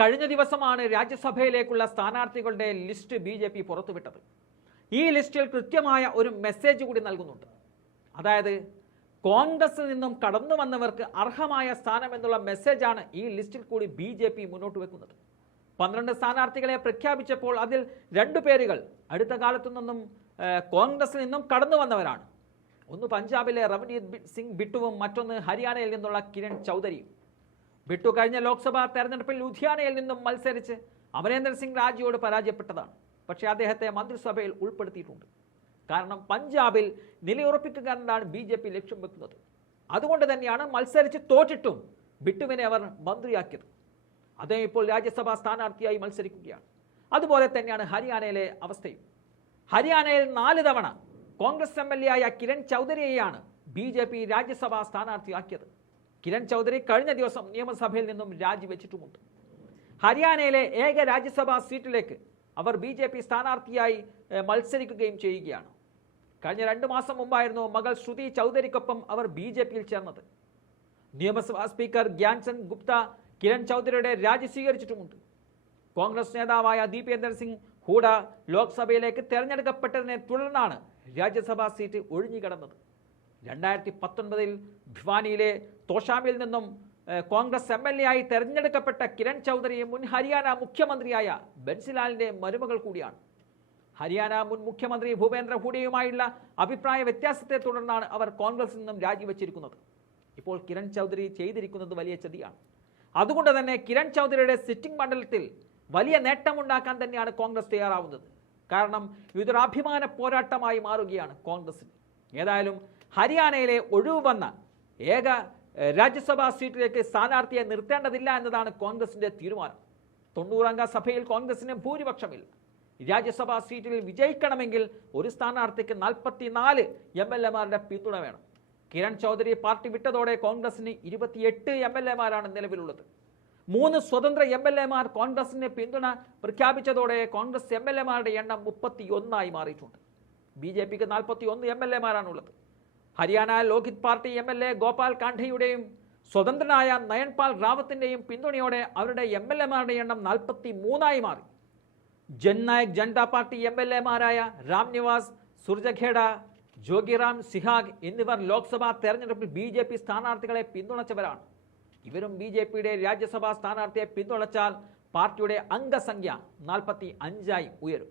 കഴിഞ്ഞ ദിവസമാണ് രാജ്യസഭയിലേക്കുള്ള സ്ഥാനാർത്ഥികളുടെ ലിസ്റ്റ് ബി.ജെ.പി. പുറത്തുവിട്ടത്. ഈ ലിസ്റ്റിൽ കൃത്യമായ ഒരു മെസ്സേജ് കൂടി നൽകുന്നുണ്ട്. അതായത് കോൺഗ്രസിൽ നിന്നും കടന്നു വന്നവർക്ക് അർഹമായ സ്ഥാനം എന്നുള്ള മെസ്സേജാണ് ഈ ലിസ്റ്റിൽ കൂടി ബി.ജെ.പി. മുന്നോട്ട് വെക്കുന്നത്. 12 സ്ഥാനാർത്ഥികളെ പ്രഖ്യാപിച്ചപ്പോൾ അതിൽ 2 പേരുകൾ അടുത്ത കാലത്തു നിന്നും കോൺഗ്രസിൽ നിന്നും കടന്നു വന്നവരാണ്. ഒന്ന് പഞ്ചാബിലെ റവനീത് സിംഗ് ബിട്ടുവും മറ്റൊന്ന് ഹരിയാനയിൽ നിന്നുള്ള കിരൺ ചൗധരിയും. ബിട്ടു കഴിഞ്ഞ ലോക്സഭാ തെരഞ്ഞെടുപ്പിൽ ലുധിയാനയിൽ നിന്നും മത്സരിച്ച് അമരേന്ദർ സിംഗ് രാജിയോട് പരാജയപ്പെട്ടതാണ്. പക്ഷേ അദ്ദേഹത്തെ മന്ത്രിസഭയിൽ ഉൾപ്പെടുത്തിയിട്ടുണ്ട്. കാരണം പഞ്ചാബിൽ നിലയുറപ്പിക്കുക എന്നതാണ് ബി.ജെ.പി. ലക്ഷ്യം വെക്കുന്നത്. അതുകൊണ്ട് തന്നെയാണ് മത്സരിച്ച് തോറ്റിട്ടും ബിട്ടുവിനെ അവർ മന്ത്രിയാക്കിയത്. അദ്ദേഹം ഇപ്പോൾ രാജ്യസഭാ സ്ഥാനാർത്ഥിയായി മത്സരിക്കുകയാണ്. അതുപോലെ തന്നെയാണ് ഹരിയാനയിലെ അവസ്ഥയും. ഹരിയാനയിൽ 4 തവണ കോൺഗ്രസ് എം.എൽ.എ ആയ കിരൺ ചൗധരിയെയാണ് ബി.ജെ.പി. രാജ്യസഭാ സ്ഥാനാർത്ഥിയാക്കിയത്. കിരൺ ചൗധരി കഴിഞ്ഞ ദിവസം നിയമസഭയിൽ നിന്നും രാജിവെച്ചിട്ടുമുണ്ട്. ഹരിയാനയിലെ ഏക രാജ്യസഭാ സീറ്റിലേക്ക് അവർ ബി.ജെ.പി. സ്ഥാനാർത്ഥിയായി മത്സരിക്കുകയും ചെയ്യുകയാണ്. കഴിഞ്ഞ 2 മാസം മുമ്പായിരുന്നു മകൾ ശ്രുതി ചൗധരിക്കൊപ്പം അവർ ബി.ജെ.പിയിൽ ചേർന്നത്. നിയമസഭാ സ്പീക്കർ ഗ്യാൻചന്ദ് ഗുപ്ത കിരൺ ചൗധരിയുടെ രാജി സ്വീകരിച്ചിട്ടുമുണ്ട്. കോൺഗ്രസ് നേതാവായ ദീപേന്ദർ സിംഗ് ഹൂഡ ലോക്സഭയിലേക്ക് തെരഞ്ഞെടുക്കപ്പെട്ടതിനെ തുടർന്നാണ് രാജ്യസഭാ സീറ്റ് ഒഴിഞ്ഞുകിടന്നത്. 2019 ഭിവാനിയിലെ തോഷാമിൽ നിന്നും കോൺഗ്രസ് എം.എൽ.എ ആയി തെരഞ്ഞെടുക്കപ്പെട്ട കിരൺ ചൗധരി മുൻ ഹരിയാന മുഖ്യമന്ത്രിയായ ബൻസിലാലിന്റെ മരുമകൾ കൂടിയാണ്. ഹരിയാന മുൻ മുഖ്യമന്ത്രി ഭൂപേന്ദ്ര ഹൂഡയുമായുള്ള അഭിപ്രായ വ്യത്യാസത്തെ തുടർന്നാണ് അവർ കോൺഗ്രസിൽ നിന്നും രാജിവെച്ചിരിക്കുന്നത്. ഇപ്പോൾ കിരൺ ചൗധരി ചെയ്തിരിക്കുന്നത് വലിയ ചതിയാണ്. അതുകൊണ്ട് തന്നെ കിരൺ ചൗധരിയുടെ സിറ്റിംഗ് മണ്ഡലത്തിൽ വലിയ നേട്ടമുണ്ടാക്കാൻ തന്നെയാണ് കോൺഗ്രസ് തയ്യാറാവുന്നത്. കാരണം ഇതൊരു അഭിമാന പോരാട്ടമായി മാറുകയാണ് കോൺഗ്രസിന്. ഏതായാലും ഹരിയാനയിലെ ഒഴിവ് വന്ന ഏക രാജ്യസഭാ സീറ്റിലേക്ക് സ്ഥാനാർത്ഥിയെ നിർത്തേണ്ടതില്ല എന്നതാണ് കോൺഗ്രസിന്റെ തീരുമാനം. 90 അംഗ സഭയിൽ കോൺഗ്രസിന് ഭൂരിപക്ഷമില്ല. രാജ്യസഭാ സീറ്റിൽ വിജയിക്കണമെങ്കിൽ ഒരു സ്ഥാനാർത്ഥിക്ക് 44 എം.എൽ.എമാരുടെ പിന്തുണ വേണം. കിരൺ ചൗധരി പാർട്ടി വിട്ടതോടെ കോൺഗ്രസിന് 28 എം.എൽ.എമാരാണ് നിലവിലുള്ളത്. 3 സ്വതന്ത്ര എം.എൽ.എമാർ കോൺഗ്രസിന് പിന്തുണ പ്രഖ്യാപിച്ചതോടെ കോൺഗ്രസ് എം.എൽ.എമാരുടെ എണ്ണം 31 മാറിയിട്ടുണ്ട്. ബി.ജെ.പിക്ക് 41 എം.എൽ.എമാരാണുള്ളത്. ഹരിയാന ലോക്ഹിത് പാർട്ടി എം.എൽ.എ ഗോപാൽ കാണ്ഡയുടെയും സ്വതന്ത്രനായ നയൻപാൽ റാവത്തിന്റെയും പിന്തുണയോടെ അവരുടെ എം.എൽ.എമാരുടെ എണ്ണം 43 മാറി. ജൻനായക് ജനതാ പാർട്ടി എം.എൽ.എമാരായ രാം നിവാസ്, സുർജഖേഡ, ജോഗിറാം സിഹാഗ് എന്നിവർ ലോക്സഭാ തെരഞ്ഞെടുപ്പിൽ ബി.ജെ.പി. സ്ഥാനാർത്ഥികളെ പിന്തുണച്ചവരാണ്. ഇവരും ബി.ജെ.പിയുടെ രാജ്യസഭാ സ്ഥാനാർത്ഥിയെ പിന്തുണച്ചാൽ പാർട്ടിയുടെ അംഗസംഖ്യ 45 ഉയരും.